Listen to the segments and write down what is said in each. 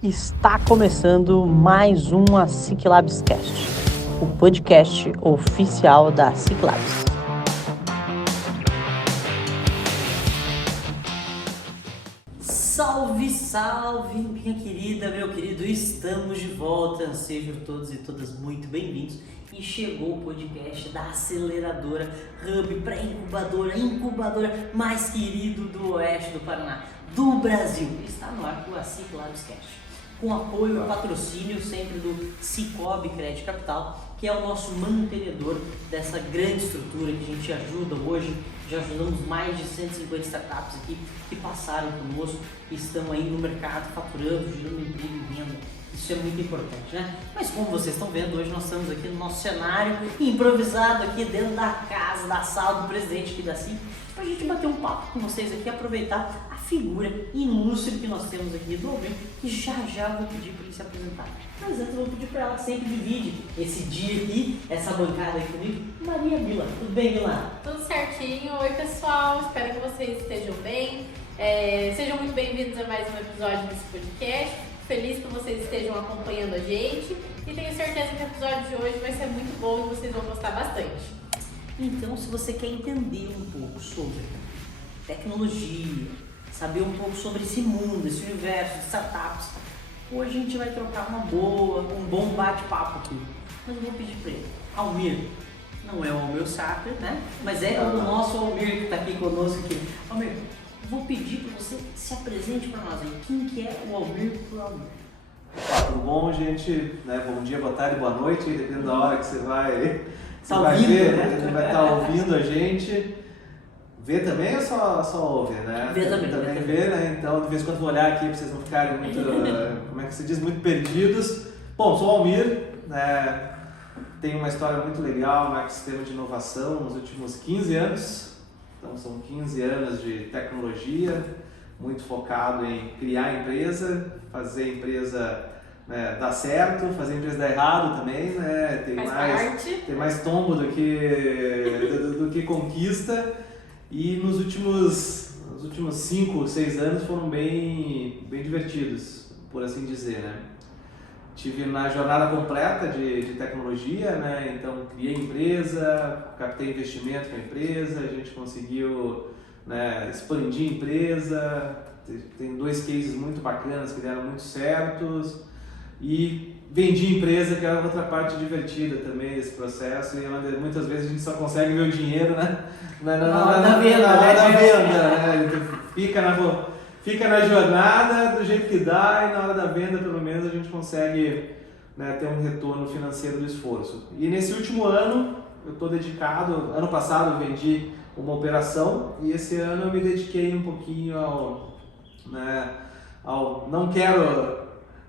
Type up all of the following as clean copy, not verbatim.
Está começando mais um Ciclabs Cast, o podcast oficial da Ciclabs. Salve, salve, minha querida, meu querido, estamos de volta, sejam todos e todas muito bem-vindos. E chegou o podcast da aceleradora Hub pré-incubadora, incubadora mais querido do oeste do Paraná, do Brasil. Está no ar com a Ciclabs Cast, com apoio e patrocínio sempre do Cicobi Crédito Capital, que é o nosso mantenedor dessa grande estrutura que a gente ajuda hoje. Já ajudamos mais de 150 startups aqui que passaram conosco e estão aí no mercado faturando, gerando emprego e renda. Isso é muito importante, né? Mas como vocês estão vendo, hoje nós estamos aqui no nosso cenário improvisado aqui dentro da casa, da sala do presidente aqui da CIP, para a gente bater um papo com vocês aqui, aproveitar a figura ilustre que nós temos aqui do Almir, que já vou pedir para ele se apresentar. Mas antes eu vou pedir para ela que sempre divide esse dia aqui, essa bancada aqui comigo, Maria Mila. Tudo bem, Mila? Tudo certinho. Oi, pessoal. Espero que vocês estejam bem. Sejam muito bem-vindos a mais um episódio desse podcast. Fico feliz que vocês estejam acompanhando a gente e tenho certeza que o episódio de hoje vai ser muito bom e vocês vão gostar bastante. Então, se você quer entender um pouco sobre tecnologia, saber um pouco sobre esse mundo, esse universo de startups, hoje a gente vai trocar um bom bate-papo aqui. Mas eu vou pedir para ele, Almir, não é o Almir Sater, né? Mas é o nosso Almir que está aqui conosco aqui. Almir, vou pedir para você que se apresente para nós aí. Quem que é o Almir pro Almir? Tudo bom, gente? Bom dia, boa tarde, boa noite, dependendo da hora que você vai ver, vai estar ouvindo a gente. Vê também ou só ouve, né? Vê também. Vê, né? Então, de vez em quando vou olhar aqui para vocês não ficarem muito, como é que se diz, muito perdidos. Bom, sou o Almir, né? Tenho uma história muito legal no ecossistema de inovação nos últimos 15 anos. Então, são 15 anos de tecnologia, muito focado em criar empresa, fazer a empresa dar certo, fazer a empresa dar errado também, né? Tem mais tombo do que conquista. E nos últimos 5, 6 anos foram bem divertidos, por assim dizer, né? Tive na jornada completa de tecnologia, né? Então criei empresa, captei investimento com a empresa, a gente conseguiu, né, expandir a empresa, tem 2 cases muito bacanas que deram muito certos e vendi a empresa, que era outra parte divertida também desse processo, e muitas vezes a gente só consegue ver o dinheiro, né? Na venda, né? Fica na jornada do jeito que dá e na hora da venda, pelo menos, a gente consegue, né, ter um retorno financeiro do esforço. E nesse último ano, eu estou dedicado, ano passado eu vendi uma operação e esse ano eu me dediquei um pouquinho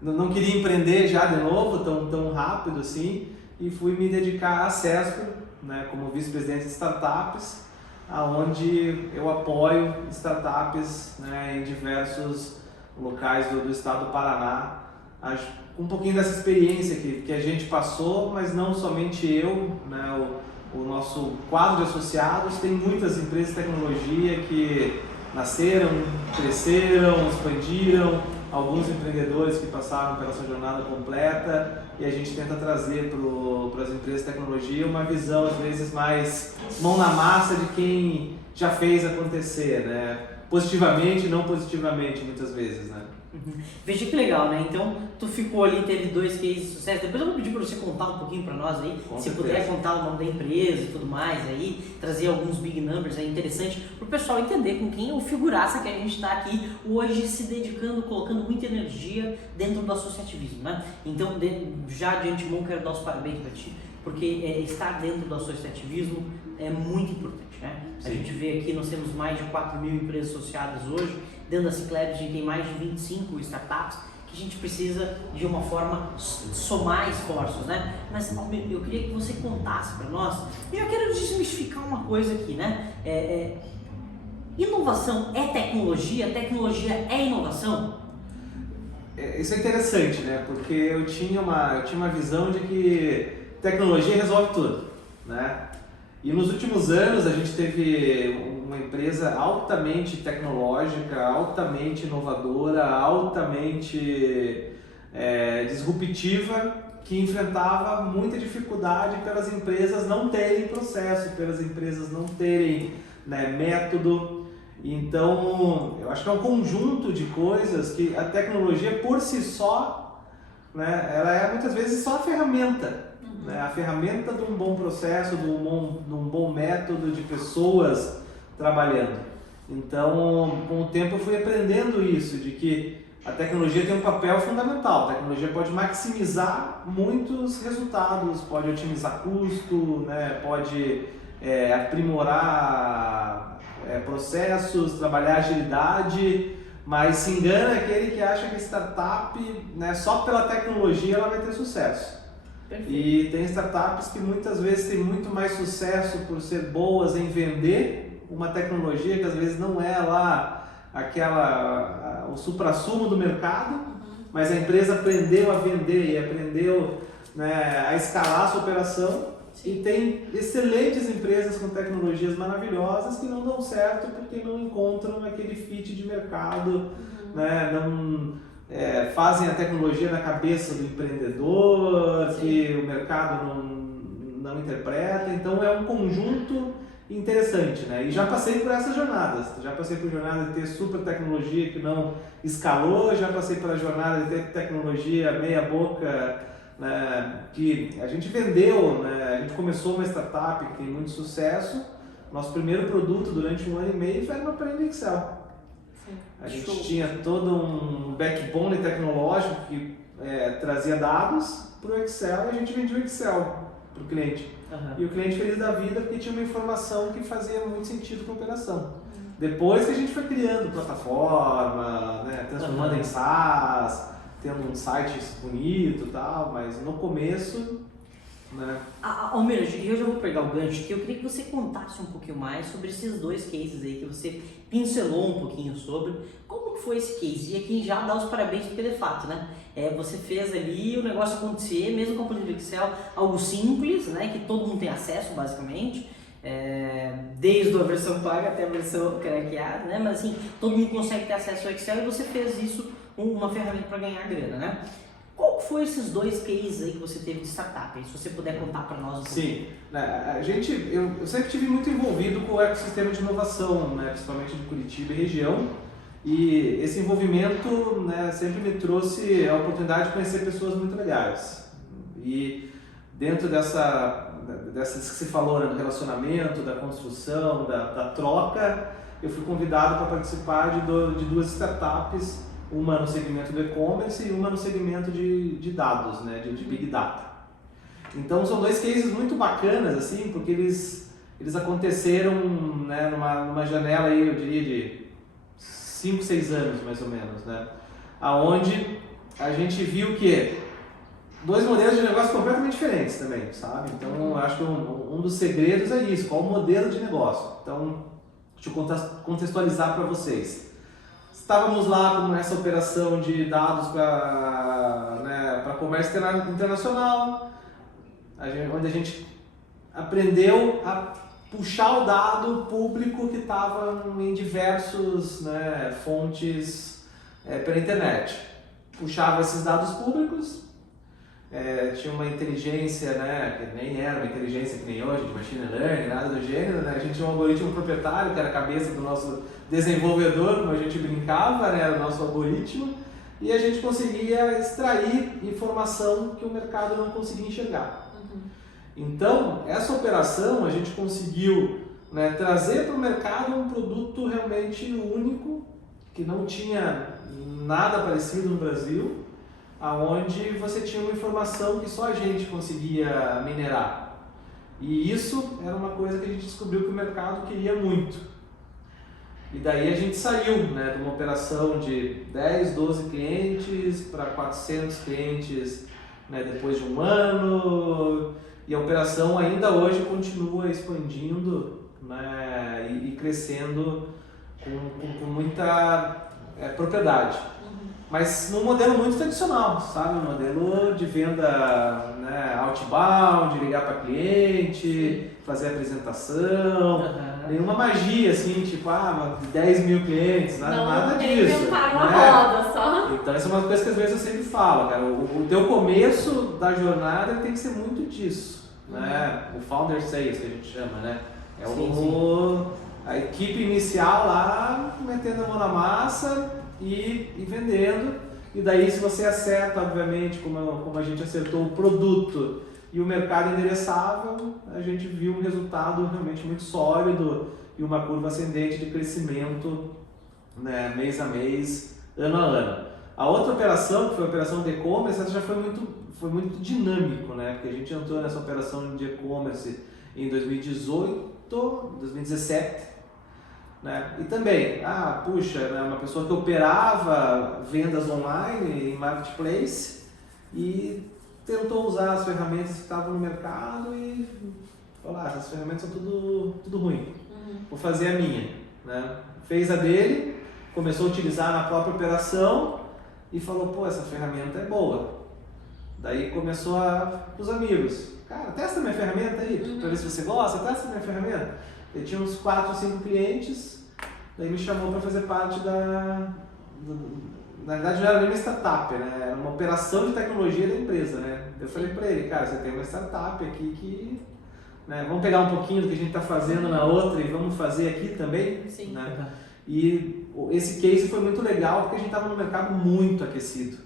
não queria empreender já de novo, tão rápido assim, e fui me dedicar a Sesco, né, como vice-presidente de startups, aonde eu apoio startups, né, em diversos locais do estado do Paraná. Um pouquinho dessa experiência que a gente passou, mas não somente eu, né, o nosso quadro de associados tem muitas empresas de tecnologia que nasceram, cresceram, expandiram, alguns empreendedores que passaram pela sua jornada completa, e a gente tenta trazer para as empresas de tecnologia uma visão às vezes mais mão na massa de quem já fez acontecer, né? Positivamente e não positivamente muitas vezes, né? Veja que legal, né? Então, tu ficou ali, teve 2 cases de sucesso. Depois eu vou pedir para você contar um pouquinho para nós aí, se puder contar o nome da empresa e tudo mais aí, trazer alguns big numbers aí, interessante, para o pessoal entender com quem é o figuraça que a gente está aqui hoje se dedicando, colocando muita energia dentro do associativismo, né? Então, já de antemão, quero dar os parabéns para ti, porque estar dentro do associativismo é muito importante, né? Sim. A gente vê aqui, nós temos mais de 4.000 empresas associadas hoje. Dentro da Ciclabs a gente tem mais de 25 startups que a gente precisa de uma forma somar esforços, né? Mas eu queria que você contasse para nós, eu já quero desmistificar uma coisa aqui, né? Inovação é tecnologia? Tecnologia é inovação? Isso é interessante, né? Porque eu tinha uma visão de que tecnologia resolve tudo, né? E nos últimos anos a gente teve uma empresa altamente tecnológica, altamente inovadora, altamente disruptiva, que enfrentava muita dificuldade pelas empresas não terem processo, pelas empresas não terem, né, método. Então, eu acho que é um conjunto de coisas que a tecnologia por si só, né, ela é muitas vezes só a ferramenta. Né, a ferramenta de um bom processo, de um bom método, de pessoas trabalhando. Então, com o tempo eu fui aprendendo isso, de que a tecnologia tem um papel fundamental. A tecnologia pode maximizar muitos resultados, pode otimizar custo, né, pode aprimorar processos, trabalhar agilidade, mas se engana aquele que acha que a startup, né, só pela tecnologia ela vai ter sucesso. Perfeito. E tem startups que muitas vezes têm muito mais sucesso por ser boas em vender uma tecnologia que às vezes não é lá o suprassumo do mercado, mas a empresa aprendeu a vender e aprendeu, né, a escalar a sua operação. Sim. E tem excelentes empresas com tecnologias maravilhosas que não dão certo porque não encontram aquele fit de mercado, né, não fazem a tecnologia na cabeça do empreendedor. Sim. Que o mercado não interpreta. Então é um conjunto interessante, né? E já passei por essas jornadas, já passei por jornada de ter super tecnologia que não escalou, já passei pela jornada de ter tecnologia meia boca, né, que a gente vendeu, né? A gente começou uma startup que tem muito sucesso. Nosso primeiro produto durante 1 ano e meio foi uma planilha Excel. Sim. A gente tinha todo um backbone tecnológico que trazia dados para o Excel e a gente vendia o Excel para o cliente. E o cliente feliz da vida porque tinha uma informação que fazia muito sentido com a operação. Depois que a gente foi criando plataforma, né, transformando em SaaS, tendo um site bonito e tal, mas no começo, né? Almir, eu já vou pegar o gancho aqui. Eu queria que você contasse um pouquinho mais sobre esses 2 cases aí que você pincelou um pouquinho sobre. Como que foi esse case? E aqui já dá os parabéns porque de fato, né? Você fez ali o negócio acontecer, mesmo com a planilha do Excel, algo simples, né? Que todo mundo tem acesso basicamente. Desde a versão paga até a versão craqueada, né? Mas assim, todo mundo consegue ter acesso ao Excel e você fez isso uma ferramenta para ganhar grana, né? Qual foi esses 2 cases aí que você teve de startup? Se você puder contar para nós um pouco. Sim, eu sempre estive muito envolvido com o ecossistema de inovação, né, principalmente de Curitiba e região, e esse envolvimento, né, sempre me trouxe a oportunidade de conhecer pessoas muito legais. E dentro dessas que você falou, né, do relacionamento, da construção, da troca, eu fui convidado para participar de 2 startups, uma no segmento do e-commerce e uma no segmento de dados, né, de Big Data. Então são 2 cases muito bacanas, assim, porque eles aconteceram, né, numa janela aí, eu diria de 5, 6 anos mais ou menos, né, aonde a gente viu que 2 modelos de negócio completamente diferentes também, sabe? Então eu acho que um dos segredos é isso, qual o modelo de negócio. Então deixa eu contextualizar para vocês. Estávamos lá com essa operação de dados para comércio internacional, onde a gente aprendeu a puxar o dado público que estava em diversas, né, fontes pela internet. Puxava esses dados públicos, tinha uma inteligência, né, que nem era uma inteligência que nem hoje, de machine learning, nada do gênero, né? A gente tinha um algoritmo proprietário, que era a cabeça do nosso desenvolvedor, como a gente brincava, né, era o nosso algoritmo, e a gente conseguia extrair informação que o mercado não conseguia enxergar. Então, essa operação a gente conseguiu, né, trazer para o mercado um produto realmente único, que não tinha nada parecido no Brasil, aonde você tinha uma informação que só a gente conseguia minerar. E isso era uma coisa que a gente descobriu que o mercado queria muito. E daí a gente saiu, né, de uma operação de 10, 12 clientes para 400 clientes, né, depois de 1 ano. E a operação ainda hoje continua expandindo, né, e crescendo com muita propriedade. Mas num modelo muito tradicional, sabe? Um modelo de venda, né, outbound, ligar para cliente, fazer apresentação. nenhuma magia assim, tipo, 10 mil clientes, nada disso. Não inventaram uma né? roda só. Então essa é uma coisa que às vezes eu sempre falo, cara, o teu começo da jornada tem que ser muito disso, né? O Founder Sales que a gente chama, né? É a equipe inicial lá, metendo a mão na massa e vendendo. E daí se você acerta, obviamente, como a gente acertou o produto e o mercado endereçável, a gente viu um resultado realmente muito sólido e uma curva ascendente de crescimento, né, mês a mês, ano a ano. A outra operação, que foi a operação de e-commerce, essa já foi muito dinâmico, né? Porque a gente entrou nessa operação de e-commerce em 2017, né? E também, né, uma pessoa que operava vendas online em marketplace e tentou usar as ferramentas que estavam no mercado e falou, essas ferramentas são tudo ruim, vou fazer a minha, né? Fez a dele, começou a utilizar na própria operação e falou, essa ferramenta é boa. Daí começou os amigos, cara, testa minha ferramenta aí, pra ver se você gosta, testa minha ferramenta. Ele tinha uns 4 ou 5 clientes, daí me chamou para fazer parte na verdade não era nem uma startup, né? Era uma operação de tecnologia da empresa, né? Eu falei para ele, cara, você tem uma startup aqui que, né, vamos pegar um pouquinho do que a gente está fazendo na outra e vamos fazer aqui também. Sim. Né? E esse case foi muito legal porque a gente estava no mercado muito aquecido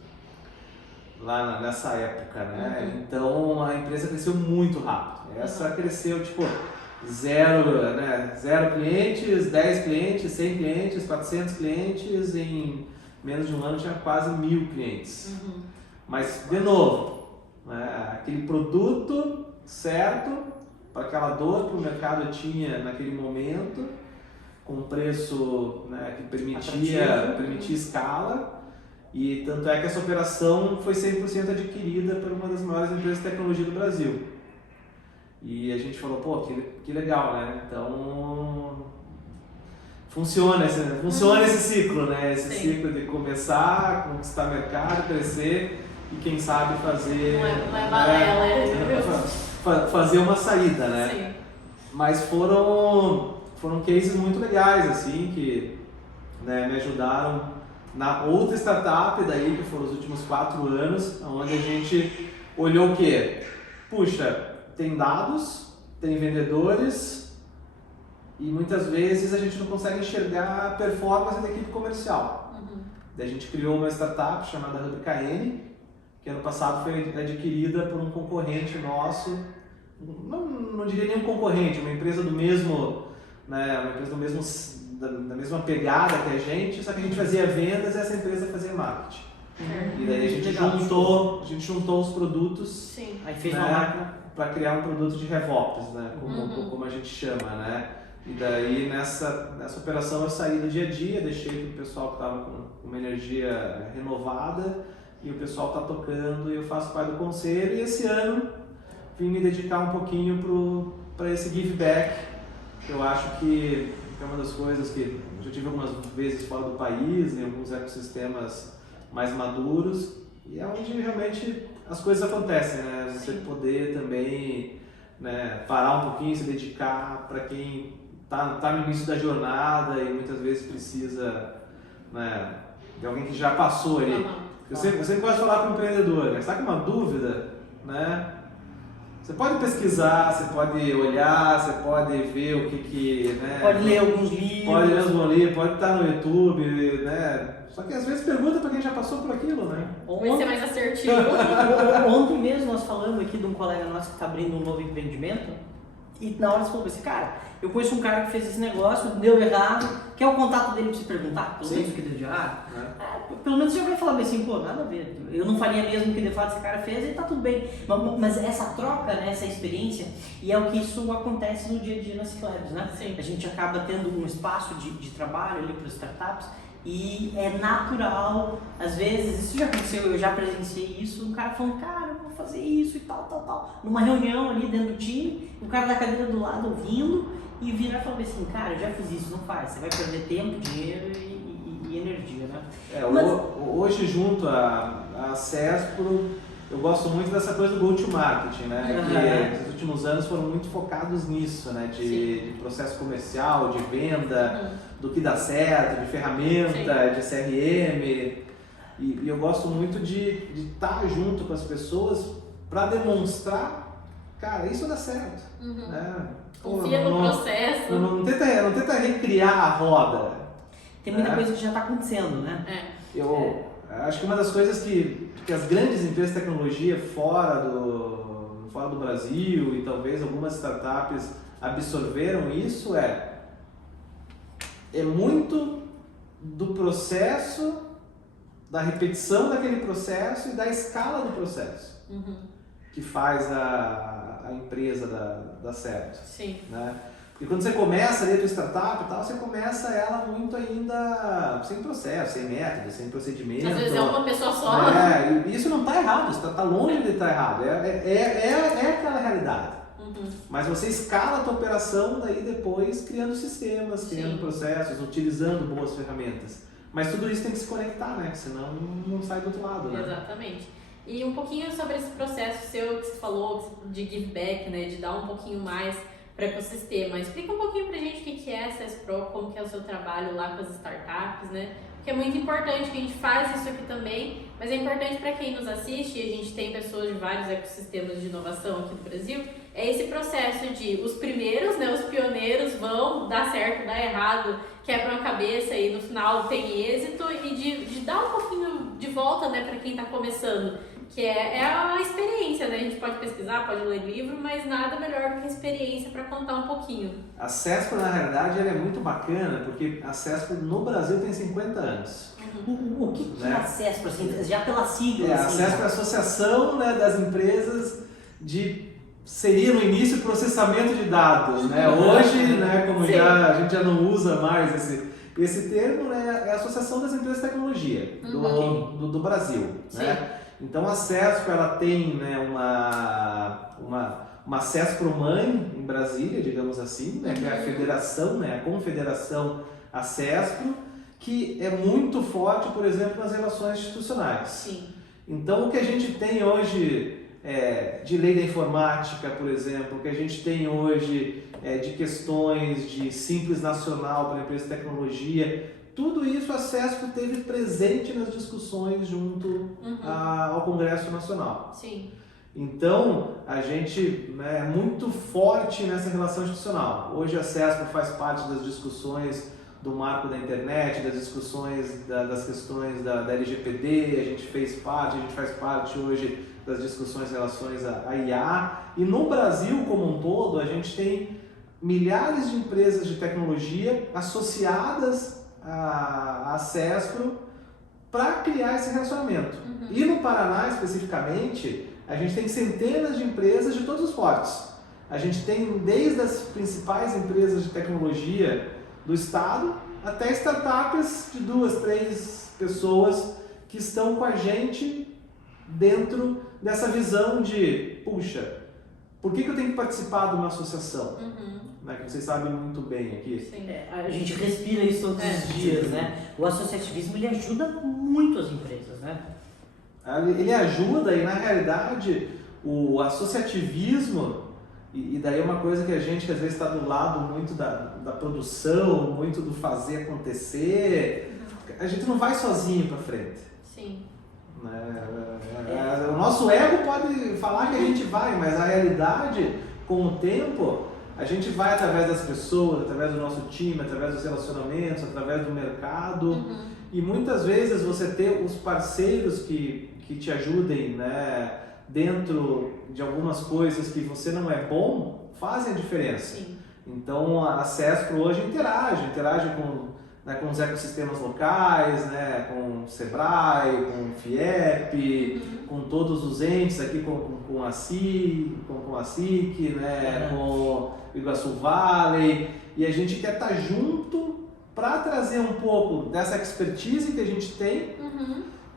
lá nessa época, né? Então a empresa cresceu muito rápido. Essa cresceu tipo zero clientes, 10 clientes, 100 clientes, 400 clientes, em menos de um ano tinha quase 1000 clientes. Mas, de novo, né, aquele produto certo para aquela dor que o mercado tinha naquele momento, com um preço, né, que permitia escala, e tanto é que essa operação foi 100% adquirida por uma das maiores empresas de tecnologia do Brasil. E a gente falou, que legal, né? Então, funciona esse ciclo, né? Esse ciclo de começar, conquistar mercado, crescer e quem sabe fazer... Não é balela, fazer uma saída, né? Sim. Mas foram cases muito legais, assim, que, né, me ajudaram na outra startup daí, que foram os últimos 4 anos, onde a gente olhou o quê? Puxa, tem dados, tem vendedores e muitas vezes a gente não consegue enxergar a performance da equipe comercial. Daí a gente criou uma startup chamada HubKN, que ano passado foi adquirida por um concorrente nosso, não diria nem um concorrente, uma empresa do mesmo, né, da mesma pegada que a gente, só que a gente fazia vendas e essa empresa fazia marketing. E daí a gente juntou os produtos. Sim. Aí fez uma máquina para criar um produto de RevOps, né, como a gente chama, né? E daí nessa operação eu saí do dia a dia, deixei para o pessoal que estava com uma energia renovada e o pessoal está tocando e eu faço parte do conselho e esse ano vim me dedicar um pouquinho para esse give back, que eu acho que é uma das coisas que eu já tive algumas vezes fora do país, em alguns ecossistemas mais maduros, e é onde realmente as coisas acontecem, né? Você poder também, né, parar um pouquinho, se dedicar para quem tá no início da jornada e muitas vezes precisa, né, de alguém que já passou ali. Eu sempre gosto de falar para o empreendedor, né? Você está com uma dúvida, né? Você pode pesquisar, você pode olhar, você pode ver o que né? Pode ler alguns livros. Pode ler alguns livros, pode estar no YouTube, né? Só que às vezes pergunta para quem já passou por aquilo, né? Vai ser mais assertivo. Ontem mesmo nós falamos aqui de um colega nosso que está abrindo um novo empreendimento e na hora você falou assim, cara, eu conheço um cara que fez esse negócio, deu errado, quer o contato dele para você perguntar? Pelo menos o que deu de errado? Pelo menos você vai falar assim, nada a ver, eu não faria mesmo o que de fato esse cara fez e tá tudo bem. Mas essa troca, né, essa experiência, e é o que isso acontece no dia a dia nas Ciclabs, né? Sim. A gente acaba tendo um espaço de trabalho ali para as startups e é natural, às vezes, isso já aconteceu, eu já presenciei isso, um cara falando, cara, eu vou fazer isso e tal. Numa reunião ali dentro do time, o cara da cadeira do lado ouvindo e virar e falar assim, cara, eu já fiz isso, não faz, você vai perder tempo, dinheiro e energia, né? Hoje junto a Cespro, eu gosto muito dessa coisa do go-to-market, né? Uhum. Que nos últimos anos foram muito focados nisso, né? De processo comercial, de venda, do que dá certo, de ferramenta, de CRM. E eu gosto muito de estar junto com as pessoas para demonstrar, cara, isso dá certo. Né? Confia no processo. Não tenta recriar a roda. Tem muita coisa que já está acontecendo, né? Eu acho que uma das coisas que as grandes empresas de tecnologia fora do Brasil e talvez algumas startups absorveram isso é muito do processo, da repetição daquele processo e da escala do processo que faz a empresa dar certo. Sim. Né? E quando você começa ali a tua startup e tal, você começa ela muito ainda sem processo, sem método, sem procedimento. Às vezes é uma pessoa só. E isso não está errado, isso está longe de estar errado. É aquela realidade. Mas você escala a tua operação daí depois criando sistemas, criando processos, utilizando boas ferramentas. Mas tudo isso tem que se conectar, né? Senão não sai do outro lado, né? Exatamente. E um pouquinho sobre esse processo seu que você falou de give back, né? De dar um pouquinho mais para o ecossistema. Explica um pouquinho pra gente o que é a SES Pro, como que é o seu trabalho lá com as startups, né? Porque é muito importante que a gente faz isso aqui também, mas é importante para quem nos assiste, e a gente tem pessoas de vários ecossistemas de inovação aqui no Brasil, é esse processo de os primeiros, né, os pioneiros vão dar certo, dar errado, quebram a cabeça e no final tem êxito, e de dar um pouquinho de volta, né, para quem está começando, que é a experiência, né? A gente pode pesquisar, pode ler livro, mas nada melhor do que a experiência para contar um pouquinho. A CESP, na realidade, ela é muito bacana, porque a CESP no Brasil tem 50 anos. O que é a CESP, assim, já pela sigla? A CESP é a Associação, né, das Empresas seria no início processamento de dados, né? Hoje, né, como a gente já não usa mais esse termo, né, é a Associação das Empresas de Tecnologia do Brasil, né? Então a CESP, ela tem, né, uma CESPRO-mãe em Brasília, digamos assim, né, que é a federação, né, a confederação CESPRO, que é muito forte, por exemplo, nas relações institucionais. Sim. Então o que a gente tem hoje de lei da informática, por exemplo, o que a gente tem hoje de questões de Simples Nacional para a empresa de tecnologia, tudo isso a CESP teve presente nas discussões junto ao Congresso Nacional. Sim. Então, a gente é muito forte nessa relação institucional. Hoje a CESP faz parte das discussões do marco da internet, das discussões das questões da LGPD, a gente faz parte hoje das discussões em relação à IA. E no Brasil como um todo, a gente tem milhares de empresas de tecnologia associadas a CESPRO para criar esse relacionamento. E no Paraná, especificamente, a gente tem centenas de empresas de todos os portes. A gente tem desde as principais empresas de tecnologia do estado até startups de 2, 3 pessoas que estão com a gente dentro dessa visão de, puxa, por que eu tenho que participar de uma associação? Né, que vocês sabem muito bem aqui. A gente respira isso todos os dias, né? O associativismo, ele ajuda muito as empresas, né? Ele ajuda e, na realidade, o associativismo, e daí é uma coisa que a gente, às vezes, está do lado muito da produção, muito do fazer acontecer, a gente não vai sozinho para frente. Sim. O nosso ego pode falar que a gente vai, mas a realidade, com o tempo, a gente vai através das pessoas, através do nosso time, através dos relacionamentos, através do mercado. E muitas vezes você ter os parceiros que te ajudem, né, dentro de algumas coisas que você não é bom, fazem a diferença. Sim. Então a CESPRO hoje interage com os ecossistemas locais, né, com o Sebrae, com o FIEP, com todos os entes aqui, com a SIC, né, com o Iguaçu Valley, e a gente quer estar junto para trazer um pouco dessa expertise que a gente tem,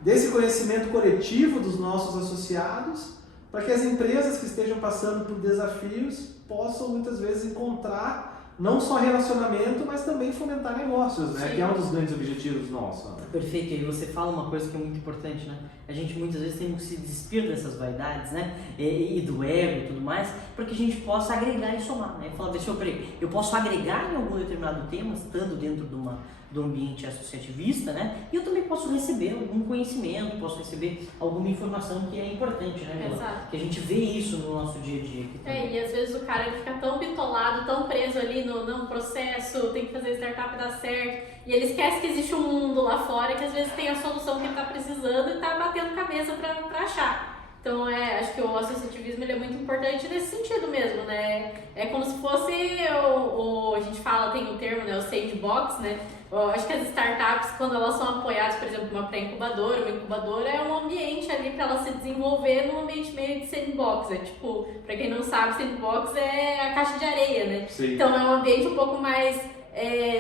desse conhecimento coletivo dos nossos associados, para que as empresas que estejam passando por desafios possam muitas vezes encontrar não só relacionamento, mas também fomentar negócios, né? Sim. Que é um dos grandes objetivos nossos. Né? Perfeito, e aí você fala uma coisa que é muito importante, né? A gente muitas vezes tem que se despir dessas vaidades, né? E do ego e tudo mais, para que a gente possa agregar e somar, né? Falar, peraí, eu posso agregar em algum determinado tema, estando dentro do ambiente associativista, né? E eu também posso receber algum conhecimento, posso receber alguma informação que é importante, né, Mila? Exato. Que a gente vê isso no nosso dia a dia aqui também. E às vezes o cara ele fica tão bitolado, tão preso ali no processo, tem que fazer a startup dar certo, e ele esquece que existe um mundo lá fora que às vezes tem a solução que ele está precisando e está batendo cabeça para achar. Então, acho que o associativismo ele é muito importante nesse sentido mesmo, né? É como se fosse, a gente fala, tem um termo, né, o sandbox, né? Eu acho que as startups, quando elas são apoiadas, por exemplo, uma pré-incubadora, uma incubadora é um ambiente ali para ela se desenvolver num ambiente meio de sandbox. É tipo, para quem não sabe, sandbox é a caixa de areia, né? Sim. Então, é um ambiente um pouco mais...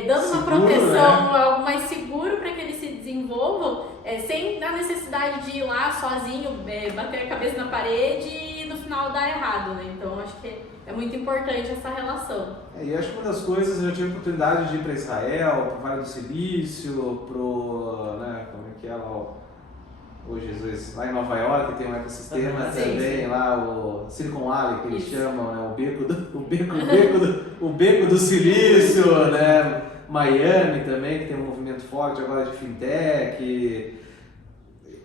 dando seguro, uma proteção, né? algo mais seguro para que eles se desenvolvam, sem dar necessidade de ir lá sozinho, bater a cabeça na parede e no final dar errado, né? Então acho que é muito importante essa relação. E acho que uma das coisas, eu tive a oportunidade de ir para Israel, para o Vale do Silício, né, como é que é lá, Jesus, lá em Nova York tem um ecossistema também, sim. Lá o Silicon Valley, que eles chamam, né, o beco do Silício, né, Miami também, que tem um movimento forte agora de fintech.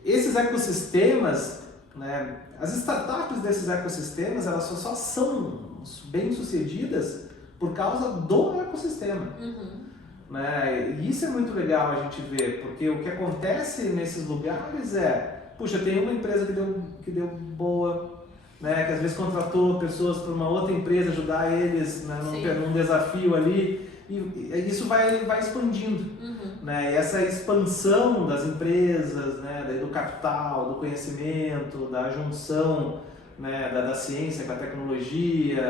Esses ecossistemas, né, as startups desses ecossistemas, elas só são bem-sucedidas por causa do ecossistema. Uhum. Né? E isso é muito legal a gente ver, porque o que acontece nesses lugares puxa, tem uma empresa que deu boa, né? Que às vezes contratou pessoas para uma outra empresa ajudar eles, né? num desafio ali, e isso vai expandindo. Uhum. Né? E essa expansão das empresas, né? Do capital, do conhecimento, da junção, né? da ciência com a tecnologia,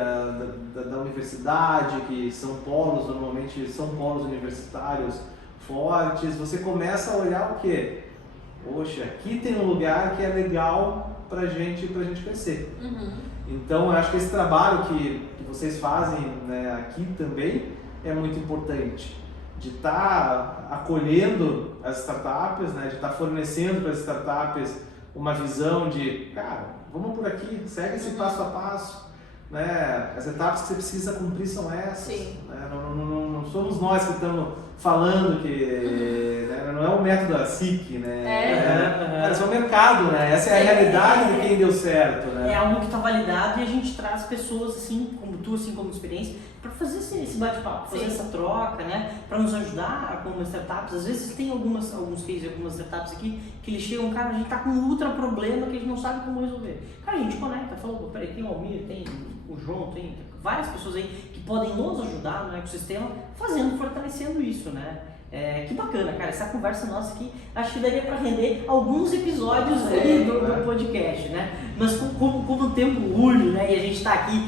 da universidade, que são polos, normalmente são polos universitários fortes, você começa a olhar o quê? Poxa, aqui tem um lugar que é legal pra gente crescer. Uhum. Então, eu acho que esse trabalho que vocês fazem, né, aqui também é muito importante, de estar acolhendo as startups, né, de estar fornecendo para as startups uma visão de, cara, vamos por aqui, segue esse passo a passo, né? As etapas que você precisa cumprir são essas. Sim. Né? Não somos nós que estamos falando que né? Não é o método da SIC, né? É o mercado, né? Essa é a realidade de quem deu certo, né? É algo que está validado e a gente traz pessoas assim como tu, assim como experiência, para fazer esse bate-papo, fazer essa troca, né? Para nos ajudar como startups. Às vezes tem alguns cases, algumas startups aqui que eles chegam, cara, a gente tá com um ultra problema que a gente não sabe como resolver. Cara, a gente conecta, fala, peraí, tem o Almir, tem o João, tem várias pessoas aí que podem nos ajudar no ecossistema, fortalecendo isso, né? Que bacana, cara, essa conversa nossa aqui, acho que daria para render alguns episódios aí do podcast, né? Mas como o tempo urge, né, e a gente está aqui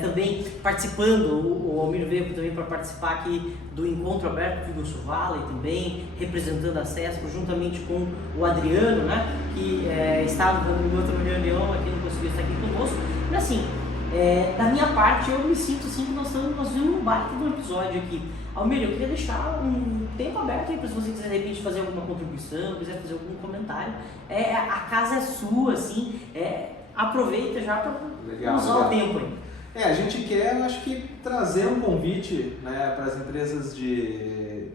também participando, o Almir veio também para participar aqui do Encontro Aberto do Sul Valley também, representando a CESCO, juntamente com o Adriano, né, que estava em outra reunião aqui, não conseguiu estar aqui conosco, mas assim, da minha parte, eu me sinto assim que nós vimos um baita do episódio aqui. Almir, eu queria deixar um tempo aberto aí para se você quiser de repente fazer alguma contribuição, quiser fazer algum comentário. A casa é sua, assim, aproveita já para usar o tempo aí. A gente quer, acho que, trazer um convite, né, para as empresas de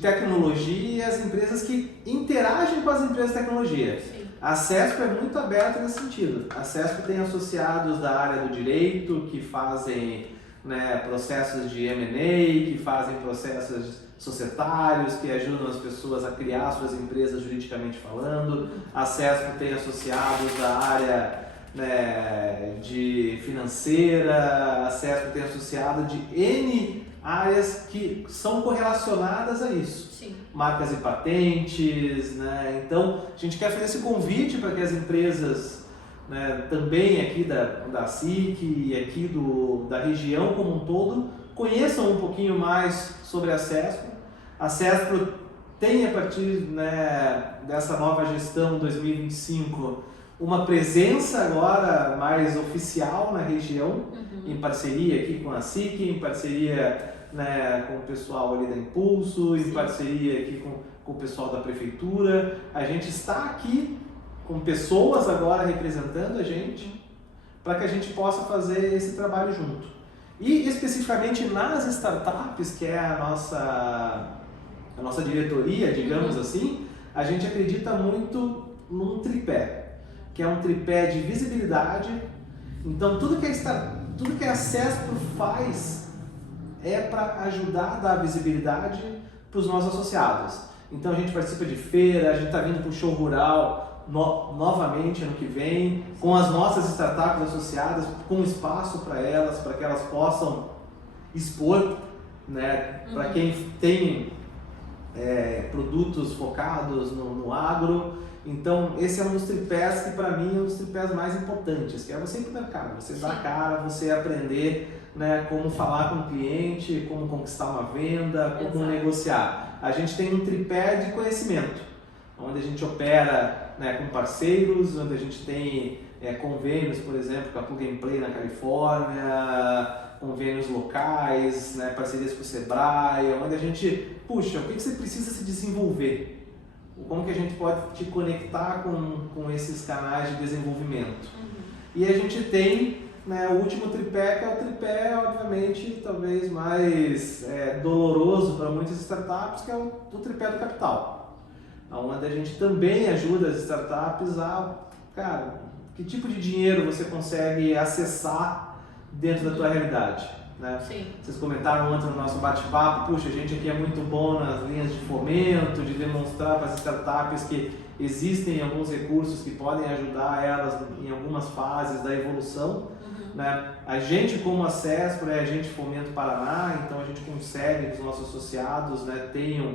tecnologia e as empresas que interagem com as empresas de tecnologia. Sim. A CESCO é muito aberta nesse sentido. A CESCO tem associados da área do direito que fazem, né, processos de M&A, que fazem processos societários, que ajudam as pessoas a criar suas empresas juridicamente falando. A CESCO tem associados da área, né, de financeira, a CESCO tem associado de N áreas que são correlacionadas a isso. Sim. Marcas e patentes, né? Então a gente quer fazer esse convite para que as empresas, né, também aqui da SIC e aqui da região como um todo conheçam um pouquinho mais sobre a CESCO. A CESCO tem, a partir, né, dessa nova gestão 2025, uma presença agora mais oficial na região, em parceria aqui com a SIC, em parceria, né, com o pessoal ali da Impulso, em parceria aqui com o pessoal da Prefeitura. A gente está aqui com pessoas agora representando a gente, para que a gente possa fazer esse trabalho junto. E especificamente nas startups, que é a nossa diretoria, digamos assim, a gente acredita muito num tripé, que é um tripé de visibilidade. Então tudo que a CESPRO faz é para ajudar a dar visibilidade para os nossos associados. Então a gente participa de feira, a gente está vindo para o show rural novamente ano que vem, com as nossas startups associadas, com espaço para que elas possam expor, né, para quem tem produtos focados no agro. Então esse é um dos tripés que para mim é um dos tripés mais importantes, que é você ir para o mercado, você dar a cara, você aprender, né, como falar com o cliente, como conquistar uma venda, como negociar. A gente tem um tripé de conhecimento, onde a gente opera, né, com parceiros, onde a gente tem convênios, por exemplo, com a Plug and Play na Califórnia, convênios locais, né, parcerias com o Sebrae, onde a gente, puxa, o que você precisa se desenvolver? Como que a gente pode te conectar com esses canais de desenvolvimento? E a gente tem, né, o último tripé, que é o tripé, obviamente, talvez mais doloroso para muitas startups, que é o tripé do capital, onde a gente também ajuda as startups a, cara, que tipo de dinheiro você consegue acessar dentro da tua realidade, né? Sim. Vocês comentaram ontem no nosso bate-papo, puxa, a gente aqui é muito bom nas linhas de fomento, de demonstrar para as startups que existem alguns recursos que podem ajudar elas em algumas fases da evolução. Né? A gente, como a CESPRO, é Agente Fomento Paraná, então a gente consegue que os nossos associados, né, tenham,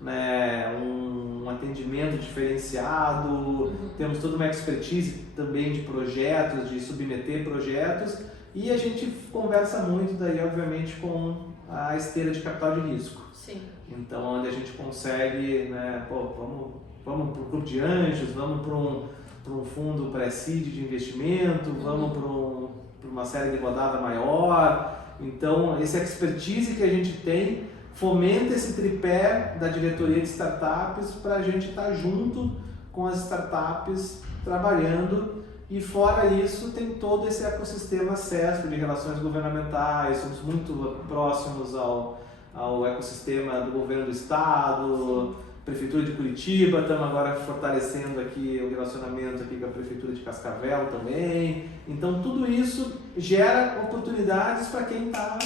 né, um atendimento diferenciado, temos toda uma expertise também de projetos, de submeter projetos, e a gente conversa muito daí, obviamente, com a esteira de capital de risco. Sim. Então, onde a gente consegue, né, vamos para o clube de anjos, vamos para um fundo pré-seed de investimento, vamos para uma série de rodada maior. Então, esse expertise que a gente tem fomenta esse tripé da diretoria de startups para a gente estar junto com as startups trabalhando. E fora isso, tem todo esse ecossistema CESPRO de relações governamentais, somos muito próximos ao ecossistema do governo do estado, Prefeitura de Curitiba, estamos agora fortalecendo aqui o relacionamento aqui com a Prefeitura de Cascavel também. Então tudo isso gera oportunidades para quem está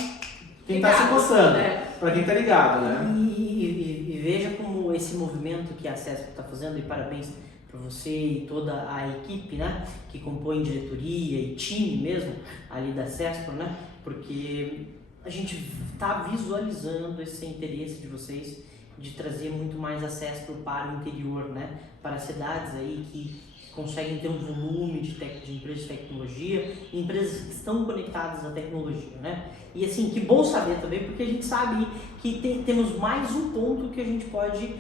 se coçando, para quem está ligado, né? E veja como esse movimento que a CESPRO está fazendo, e parabéns para você e toda a equipe, né, que compõe diretoria e time mesmo ali da CESPRO, né, porque a gente está visualizando esse interesse de vocês de trazer muito mais a CESPRO para o interior, né, para cidades aí que conseguem ter um volume de empresas de tecnologia, empresas que estão conectadas à tecnologia, né? E assim, que bom saber também, porque a gente sabe que temos mais um ponto que a gente pode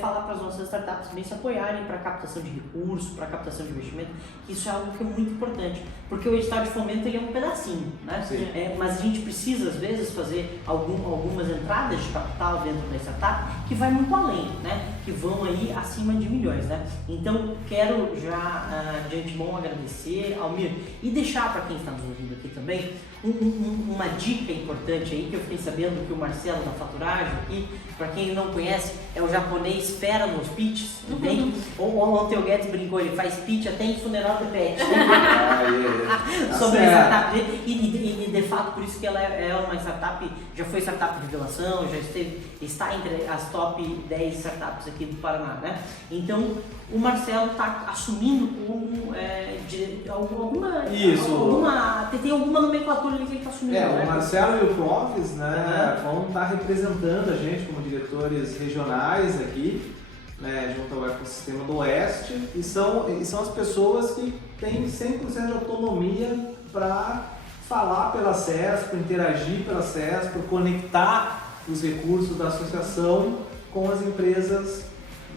falar para as nossas startups também se apoiarem para captação de recursos, para captação de investimento. Isso é algo que é muito importante, porque o edital de fomento ele é um pedacinho, né? Mas a gente precisa às vezes fazer algumas entradas de capital dentro da startup que vai muito além, né? Que vão aí acima de milhões, né? Então quero já de antemão agradecer, Almir, e deixar para quem está nos ouvindo aqui também uma dica importante aí, que eu fiquei sabendo que o Marcelo da Faturagem aqui, para quem não conhece, é o japonês fera nos pitches, entende? Ontem o Guedes brincou, ele faz pitch até em funeral de pet. Sobre a startup dele, e de fato por isso que ela é uma startup, já foi startup de revelação, está entre as top 10 startups aqui do Paraná, né? Então o Marcelo está assumindo como tem alguma nomenclatura ali que ele está assumindo, né? O Marcelo e o Clóvis, né, vão estar representando a gente como diretores regionais aqui, né, junto ao ecossistema do Oeste, e são as pessoas que têm 100% de autonomia para falar pela CESPRO, interagir pela CESPRO, conectar os recursos da associação com as empresas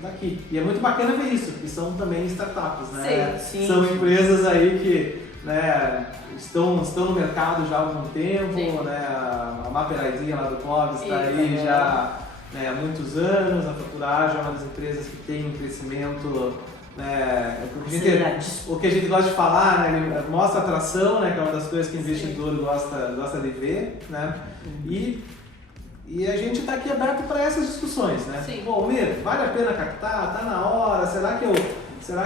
daqui. E é muito bacana ver isso, que são também startups, né? Sim, são sim. empresas aí que, né, estão no mercado já há algum tempo, Sim. né? A Maperaidinha lá do Clóvis está aí Isso. já, né, há muitos anos. A Faturage é uma das empresas que tem um crescimento, né, o que a gente gosta de falar, né, ele mostra atração, né, que é uma das coisas que o investidor gosta de ver, né? E a gente está aqui aberto para essas discussões, né? Sim. Bom, Mir, vale a pena captar? Tá na hora? Será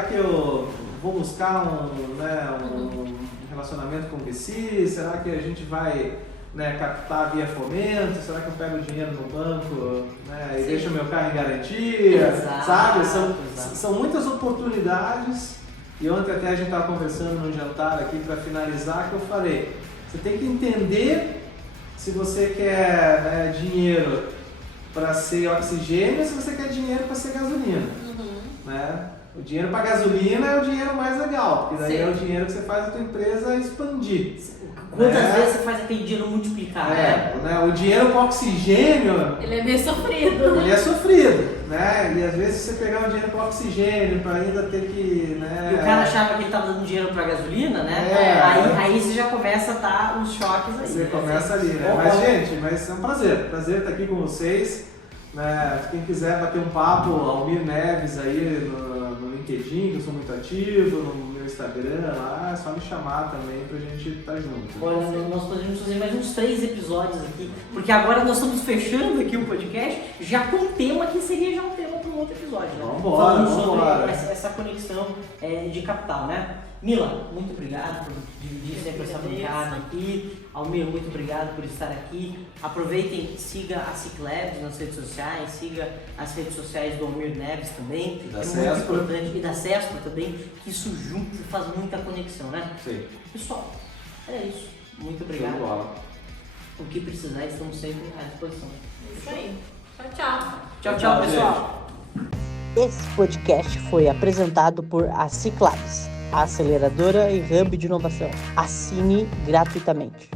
que eu vou buscar um relacionamento com o VC? Será que a gente vai, né, captar via fomento? Será que eu pego o dinheiro no banco, né, e Sim. deixo o meu carro em garantia? Exato, Sabe? exato. São muitas oportunidades. E ontem até a gente estava conversando no jantar aqui para finalizar, que eu falei, você tem que entender se você quer, né, dinheiro para ser oxigênio ou se você quer dinheiro para ser gasolina. Né? O dinheiro para gasolina é o dinheiro mais legal, porque daí Sim. é o dinheiro que você faz a tua empresa expandir. Quantas vezes você faz aquele dinheiro multiplicar, né? Né? O dinheiro para oxigênio, Ele é meio sofrido. ele é sofrido, né? E às vezes você pegar o dinheiro para oxigênio, para ainda ter que, né? E o cara achava que ele tava dando dinheiro pra gasolina, né? Aí você já começa a dar os choques aí. Você né? começa ali, né? Mas, gente, é um prazer estar aqui com vocês. Né? Quem quiser bater um papo, Almir Neves aí no LinkedIn, que eu sou muito ativo, no meu Instagram lá, é só me chamar também pra gente estar junto. Olha, nós podemos fazer mais uns 3 episódios aqui, porque agora nós estamos fechando aqui o podcast já com um tema que seria já um tema para um outro episódio, né? Vambora. Sobre essa conexão de capital, né? Mila, muito obrigado por dividir sempre essa bancada aqui. Almir, muito obrigado por estar aqui. Aproveitem, siga a Ciclabs nas redes sociais, siga as redes sociais do Almir Neves também. E da É Cespra. muito importante. E da Cespra também, que isso junto faz muita conexão, né? Sim. Pessoal, era isso. Muito Show de obrigado. bola. O que precisar, estamos sempre à disposição. Isso aí. Tchau. Tchau, Tchau, pessoal. Esse podcast foi apresentado por a Ciclabs, a aceleradora e hub de inovação. Assine gratuitamente.